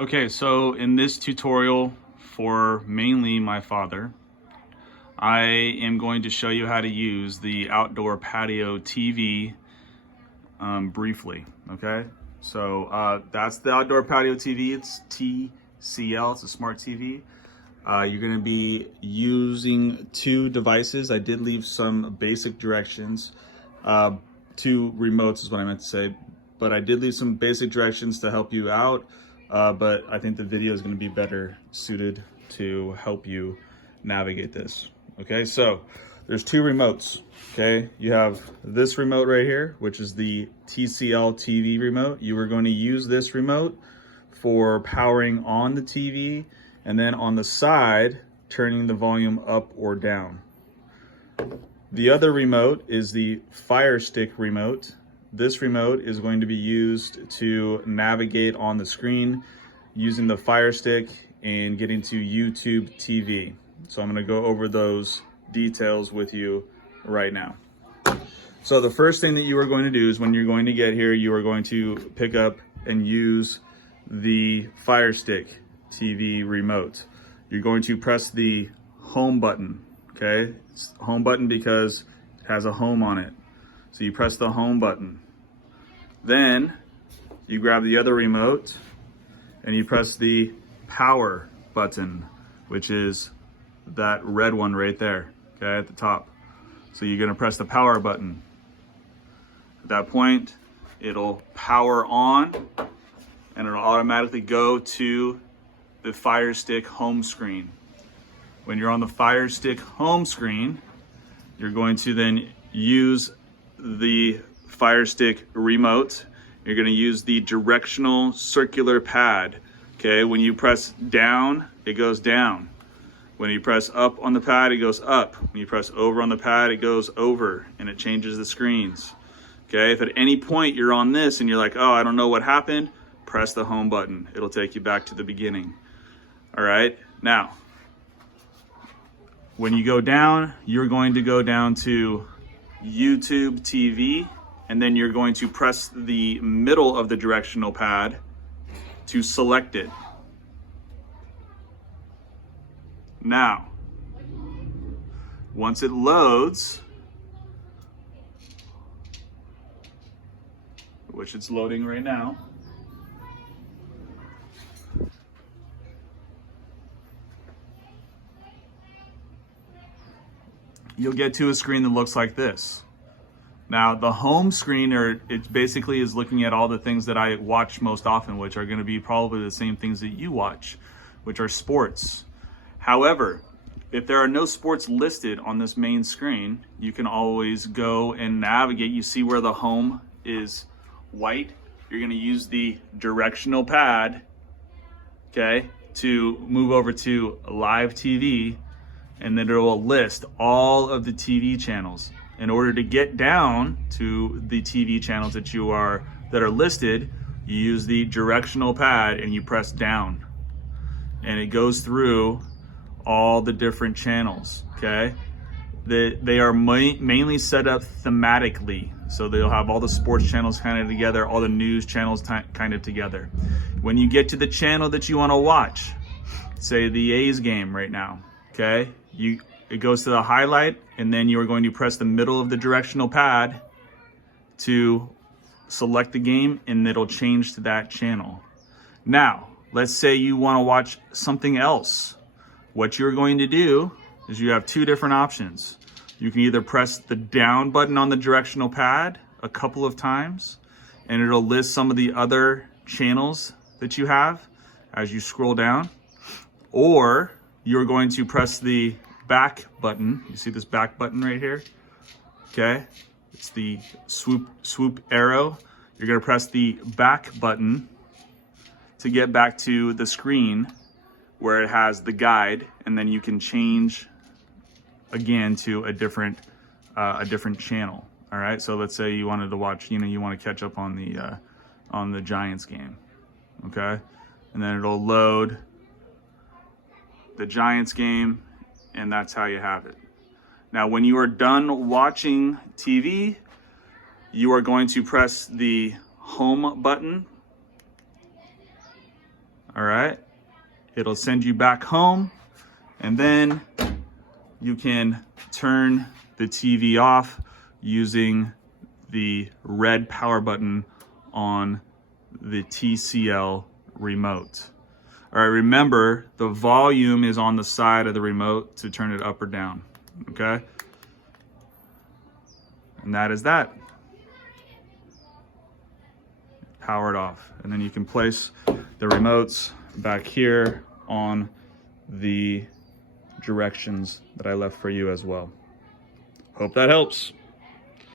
Okay, so in this tutorial for mainly my father, I am going to show you how to use the outdoor patio TV briefly, okay? So that's the outdoor patio TV. It's TCL, it's a smart TV. You're gonna be using two devices. I did leave some basic directions. Two remotes is what I meant to say, but I did leave some basic directions to help you out. But I think the video is going to be better suited to help you navigate this. Okay, so there's two remotes. Okay, you have this remote right here, which is the TCL TV remote. You are going to use this remote for powering on the TV, and then on the side, turning the volume up or down. The other remote is the Fire Stick remote. This remote is going to be used to navigate on the screen using the Fire Stick and getting to YouTube TV. So I'm going to go over those details with you right now. So the first thing that you are going to do is when you're going to get here, you are going to pick up and use the Fire Stick TV remote. You're going to press the home button. Okay, it's home button because it has a home on it. So you press the home button. Then you grab the other remote and you press the power button, which is that red one right there, okay, at the top. So you're gonna press the power button. At that point, it'll power on and it'll automatically go to the Fire Stick home screen. When you're on the Fire Stick home screen, you're going to then use the Fire Stick remote. You're going to use the directional circular pad. Okay, when you press down, it goes down. When you press up on the pad, it goes up. When you press over on the pad, it goes over, and it changes the screens. Okay, if at any point you're on this and you're like, oh, I don't know what happened, press the home button. It'll take you back to the beginning. All right, now, when you go down, you're going to go down to YouTube TV, and then you're going to press the middle of the directional pad to select it. Now, once it loads, which it's loading right now, you'll get to a screen that looks like this. Now, the home screen, it basically is looking at all the things that I watch most often, which are going to be probably the same things that you watch, which are sports. However, if there are no sports listed on this main screen, you can always go and navigate. You see where the home is white? You're going to use the directional pad, okay, to move over to live TV, and then it will list all of the TV channels. In order to get down to the TV channels that are listed, you use the directional pad and you press down. And it goes through all the different channels, okay? They are mainly set up thematically. So they'll have all the sports channels kind of together, all the news channels kind of together. When you get to the channel that you want to watch, say the A's game right now, okay? It goes to the highlight, and then you are going to press the middle of the directional pad to select the game, and it'll change to that channel. Now, let's say you want to watch something else. What you're going to do is you have two different options. You can either press the down button on the directional pad a couple of times, and it'll list some of the other channels that you have as you scroll down, or you're going to press the back button. You see this back button right here? Okay, it's the swoop arrow. You're gonna press the back button to get back to the screen where it has the guide, and then you can change again to a different channel. All right, so let's say you wanted to watch, you want to catch up on the Giants game, okay, and then it'll load the Giants game, and that's how you have it. Now, when you are done watching TV, you are going to press the home button. All right, it'll send you back home, and then you can turn the TV off using the red power button on the TCL remote. All right, remember the volume is on the side of the remote to turn it up or down, okay? And that is that. Power it off. And then you can place the remotes back here on the directions that I left for you as well. Hope that helps.